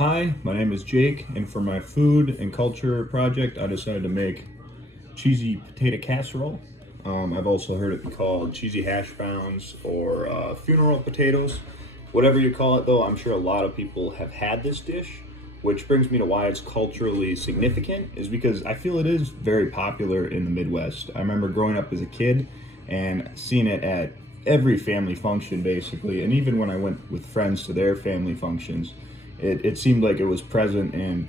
Hi, my name is Jake, and for my food and culture project, I decided to make cheesy potato casserole. I've also heard it called cheesy hash browns or funeral potatoes. Whatever you call it, though, I'm sure a lot of people have had this dish, which brings me to why it's culturally significant, is because I feel it is very popular in the Midwest. I remember growing up as a kid and seeing it at every family function, basically, and even when I went with friends to their family functions. It seemed like it was present and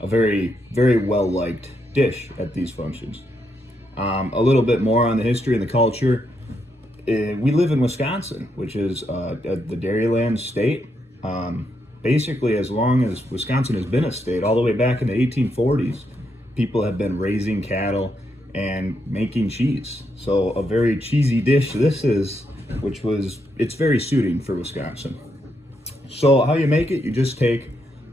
a very, very well-liked dish at these functions. A little bit more on the history and the culture. We live in Wisconsin, which is the Dairyland state. Basically, as long as Wisconsin has been a state, all the way back in the 1840s, people have been raising cattle and making cheese. So a very cheesy dish this is, it's very suiting for Wisconsin. So how you make it, you just take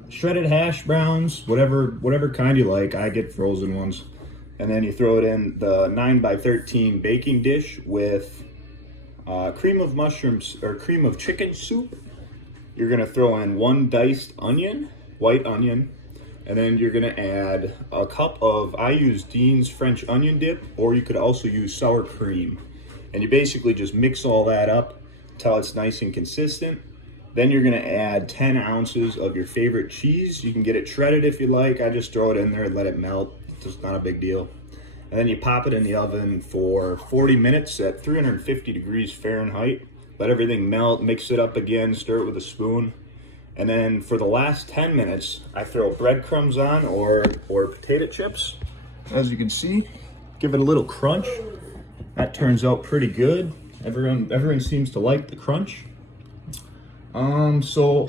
shredded hash browns, whatever kind you like. I get frozen ones. And then you throw it in the 9x13 baking dish with cream of mushrooms or cream of chicken soup. You're gonna throw in one diced onion, white onion, and then you're gonna add a cup of, I use Dean's French onion dip, or you could also use sour cream. And you basically just mix all that up until it's nice and consistent. Then you're gonna add 10 ounces of your favorite cheese. You can get it shredded if you like. I just throw it in there and let it melt. It's just not a big deal. And then you pop it in the oven for 40 minutes at 350 degrees Fahrenheit. Let everything melt, mix it up again, stir it with a spoon. And then for the last 10 minutes, I throw breadcrumbs on or potato chips. As you can see, give it a little crunch. That turns out pretty good. Everyone seems to like the crunch. So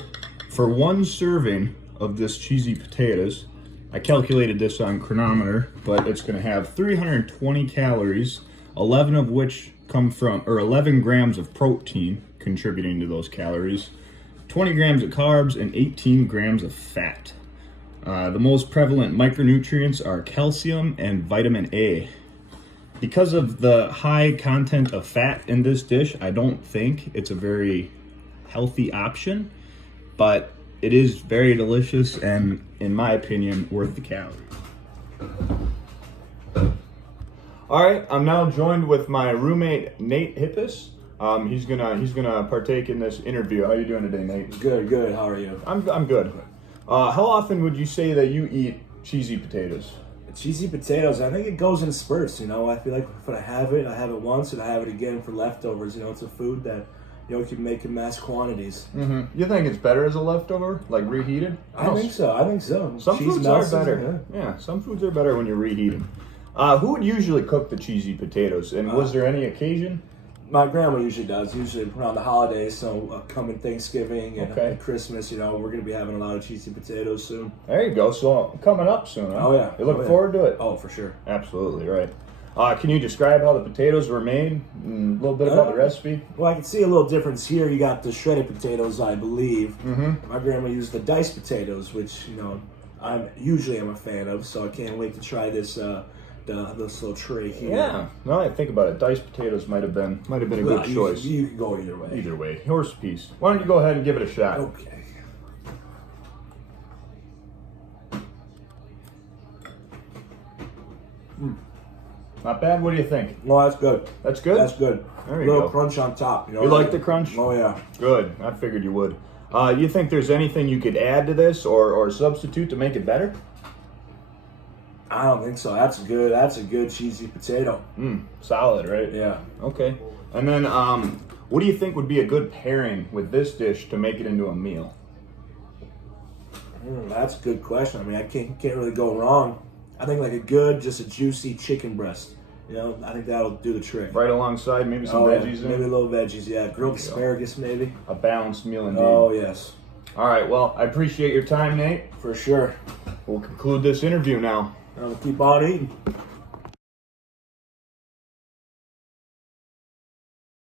for one serving of this cheesy potatoes, I calculated this on Chronometer, but it's going to have 320 calories, 11 of which come from, or 11 grams of protein contributing to those calories, 20 grams of carbs, and 18 grams of fat. The most prevalent micronutrients are calcium and vitamin A. Because of the high content of fat in this dish, I don't think it's a very healthy option, but it is very delicious and, in my opinion, worth the calories. All right, I'm now joined with my roommate Nate Hippis. He's gonna partake in this interview. How are you doing today, Nate? Good. How are you? I'm good. How often would you say that you eat cheesy potatoes? Cheesy potatoes, I think it goes in spurts, I feel like when I have it once and I have it again for leftovers. It's a food that you can make in mass quantities. Mm-hmm. You think it's better as a leftover, like reheated? I think so. Some Cheese foods are melts, better. Yeah, some foods are better when you reheat them. Who would usually cook the cheesy potatoes, and was there any occasion? My grandma usually does, usually around the holidays, so coming Thanksgiving and Christmas, we're going to be having a lot of cheesy potatoes soon. There you go. So coming up soon, huh? Oh, yeah. You looking forward to it? Oh, for sure. Absolutely, right. Can you describe how the potatoes were made? And a little bit about the recipe? Well, I can see a little difference here. You got the shredded potatoes, I believe. Mm-hmm. My grandma used the diced potatoes, which, I'm a fan of, so I can't wait to try this this little tray here. Yeah. Now that I think about it, diced potatoes might have been a good choice. You can go either way. Either way. Horse piece. Why don't you go ahead and give it a shot? Okay. Not bad. What do you think? No, that's good. That's good? That's good. There you little go. crunch on top. You like the crunch? Oh, yeah. Good. I figured you would. You think there's anything you could add to this or substitute to make it better? I don't think so. That's good. That's a good cheesy potato. Solid, right? Yeah. Okay. And then, what do you think would be a good pairing with this dish to make it into a meal? That's a good question. I can't really go wrong. I think like a juicy chicken breast. I think that'll do the trick. Right alongside maybe some veggies in it? Maybe a little veggies, yeah. Grilled asparagus, maybe. A balanced meal indeed. Oh, yes. All right, well, I appreciate your time, Nate. For sure. We'll conclude this interview now. I'll keep on eating.